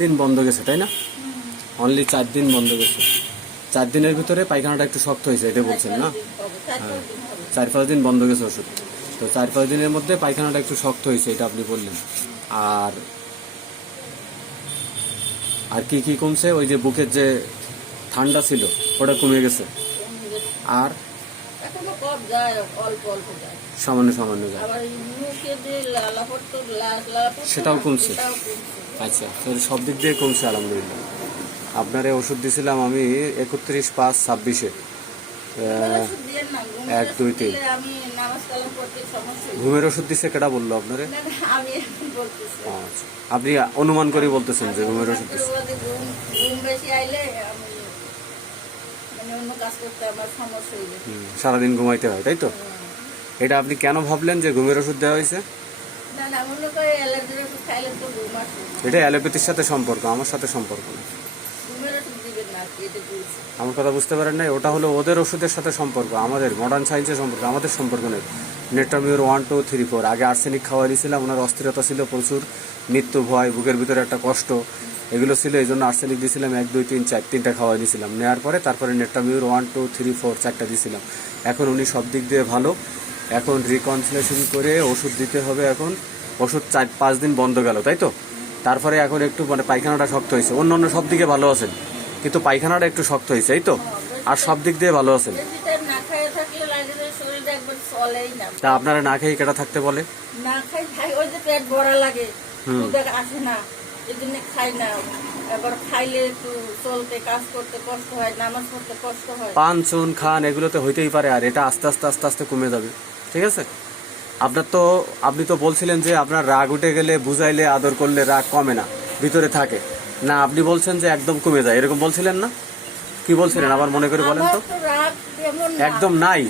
দিন বন্ধ গেছে, তাই না? অনলি 4 দিন বন্ধ গেছে। 4 দিনের ভিতরে পায়খানাটা একটু শক্ত হয়েছে, এটা বলছেন না? হ্যাঁ, 4-5 দিন বন্ধ গেছে ওষুধ। তো 4-5 দিনের মধ্যে পায়খানাটা একটু শক্ত হয়েছে, এটা আপনি বললেন। আর আর কি কি কমছে? ওই যে বুকের যে ঠান্ডা ছিল ওটা কমে গেছে। আর সামান্য সামান্য যায়, সেটাও কমছে। আচ্ছা, তাহলে সব দিক দিয়ে কমছে আলহামদুলিল্লাহ। আপনারে ওষুধ দিয়েছিলাম আমি 31/5/26-এ, 1, 2, 3। ঘুমের ওষুধ দিচ্ছে, কেটা বললো আপনারে? আচ্ছা, আপনি অনুমান করে বলতেছেন যে ঘুমের ওষুধ দিচ্ছে। সারাদিন ঘুমাইতে হয়, তাই তো? এটা আপনি কেন ভাবলেন যে ঘুমের ওষুধ দেওয়া হয়েছে? এটা অ্যালোপ্যাথির সাথে সম্পর্ক, আমার সাথে সম্পর্ক না। আমার কথা বুঝতে পারেন না? ওটা হলো ওদের ওষুধের সাথে সম্পর্ক, আমাদের মডার্ন সায়েন্সের সম্পর্ক, আমাদের সম্পর্ক নেই। নেট্রামিউর 1, 2, 3, 4 আগে আর্সেনিক খাওয়াই দিয়েছিলাম, ওনার অস্থিরতা ছিল প্রচুর, মৃত্যু ভয়, বুকের ভিতরে একটা কষ্ট, এগুলো ছিল, এই জন্য আর্সেনিক দিয়েছিলাম 1, 2, 3, 4 তিনটা খাওয়াই দিয়েছিলাম। নেওয়ার পরে তারপরে নেট্রামিউর 1, 2, 3, 4 4টা দিয়েছিলাম। এখন উনি সব দিক দিয়ে ভালো। এখন রিকনসিলেশন করে ওষুধ দিতে হবে। এখন ওষুধ 4-5 দিন বন্ধ গেল, তাই তো? তারপরে এখন একটু মানে পায়খানাটা শক্ত হয়েছে। অন্য সব দিকে ভালো আছেন, কিন্তু পায়খানাটা একটু শক্ত হয়েছে, এই তো? আর সব দিক দিয়ে ভালো আছেন। তা আপনারা না খেয়ে কেটা থাকতে বলে? না খাই খাই, ওই যে পেট ভরা লাগে, আসে না, এই জন্য খাই না। এবার খাইলে একটু চলতে কাজ করতে কষ্ট হয়, নামাজ পড়তে কষ্ট হয়। পান চুন খান এগুলোতে হইতেই পারে, আর এটা আস্তে আস্তে আস্তে আস্তে কমে যাবে, ঠিক আছে? আপনি তো বলছিলেন যে আপনার রাগ উঠে গেলে, বুঝাইলে, আদর করলে রাগ কমে না, ভিতরে থাকে না। আপনি বলছেন যে একদম কমে যায়, এরকম বলছিলেন না? কি বলছিলেন আবার মনে করে বলেন তো? একদম নাই,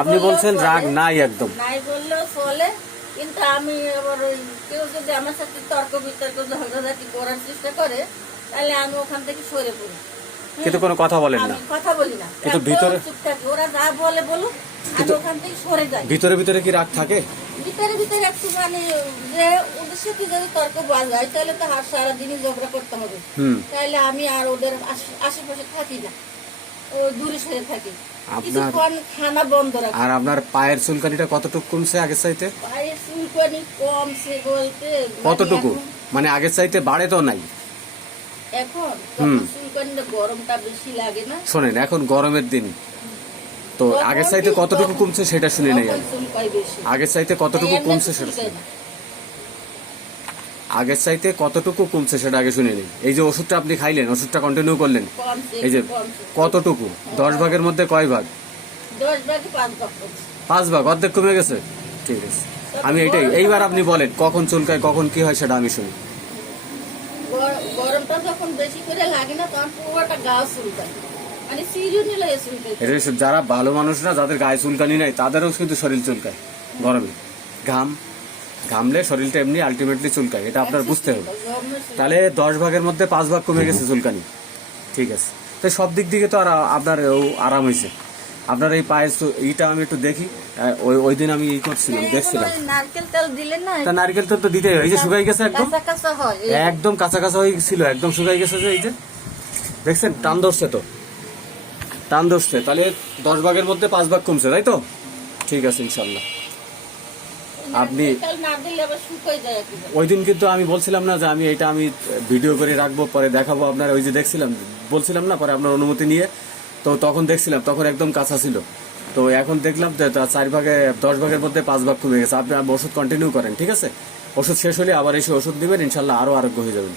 আপনি বলছেন রাগ নাই, একদম নাই বললেও চলে। কিন্তু আমি আবার ওই কেউ যদি আমার সাথে তর্ক বিতর্ক ঝগড়াঝাটি করার চেষ্টা করে, তাহলে আমি ওখান থেকে সরে পড়ি, কিন্তু কোনো কথা বলেন না। কথা বলি না, কিন্তু ভিতরে চুপ থাকি, ওরা যা বলে বলুক, আমি ওখান থেকে সরে যাই। ভিতরে ভিতরে কি রাগ থাকে? ভিতরে একটু মানে যে ওদের সাথে যদি তর্ক বাজায়, তাহলে তো আর সারাদিনই ঝগড়া করতে হবে। তাহলে আমি আর ওদের আশেপাশে থাকি না, দূরে সরে থাকি। খানা বন্ধ রাখি। আর আপনার পায়ের চুলকানিটা কতটুকু কমছে আগের চাইতে? পায়ের চুলকানি কমছে বলতে কতটুকু? মানে আগের চাইতে বাড়ে তো নাই এখন? চুলকানিটা গরমটা বেশি লাগে না? শোনেন, এখন গরমের দিন তো আগের চাইতে কতটুকু কমছে সেটা শুনে নেই। আগের চাইতে কতটুকু কমছে সেটা, আগের চাইতে কতটুকু কমছে সেটা আগে শুনে নেই। এই যে ওষুধটা আপনি খাইলেন, ওষুধটা কন্টিনিউ করলেন, এই যে কতটুকু? 10 ভাগের মধ্যে কয় ভাগ? 10 ভাগে 5 ভাগ। 5 ভাগ, অর্ধেক কমে গেছে। ঠিক আছে, আমি এইবার আপনি বলেন কখন চুলকায়, কখন কি হয় সেটা আমি শুনি। গরমটা যখন বেশি করে লাগে না, তখন পুরোটা গা চুলকায়, মানে সিজনে লাগে চুলকায়। এটা যারা ভালো মানুষ না, যাদের গায়ে চুলকানি নাই, তাদেরও কিন্তু শরীর চুলকায় গরমে। ঘামলে শরীরটা এমনি আলটিমেটলি চুলকায়, এটা আপনার বুঝতে হবে। তাহলে 10 ভাগের মধ্যে 5 ভাগ কমে গেছে চুলকানি, ঠিক আছে? তো সব দিক থেকে তো আর আপনার আরাম হয়েছে। আপনার এই পায়ের এইটা আমি একটু দেখি, ওই দিন আমি করছিলাম, দেখছিলাম। নারকেল তেল দিলেন না? তা নারকেল তেল তো দিতে হয়, এই যে শুকাই গেছে একদম, একদম কাঁচা কাঁচা হয়ে ছিল, একদম শুকাই গেছে। যে এই যে দেখছেন, টান ধরছে তো, টান ধরছে। তাহলে 10 ভাগের মধ্যে 5 ভাগ কমছে, তাই তো? ঠিক আছে ইনশাল্লাহ। আপনি ওই দিন কিন্তু আমি বলছিলাম না যে আমি ভিডিও করে রাখবো, পরে দেখাবো আপনার, ওই যে বলছিলাম না, পরে আপনার অনুমতি নিয়ে, তো তখন দেখছিলাম, তখন একদম কাঁচা ছিল। তো এখন দেখলাম 10 ভাগের মধ্যে 5 ভাগ কমে গেছে। আপনি ওষুধ কন্টিনিউ করেন, ঠিক আছে? ওষুধ শেষ হলে আবার এসে ওষুধ দিবেন, ইনশাল্লাহ আরো আরোগ্য হয়ে যাবেন।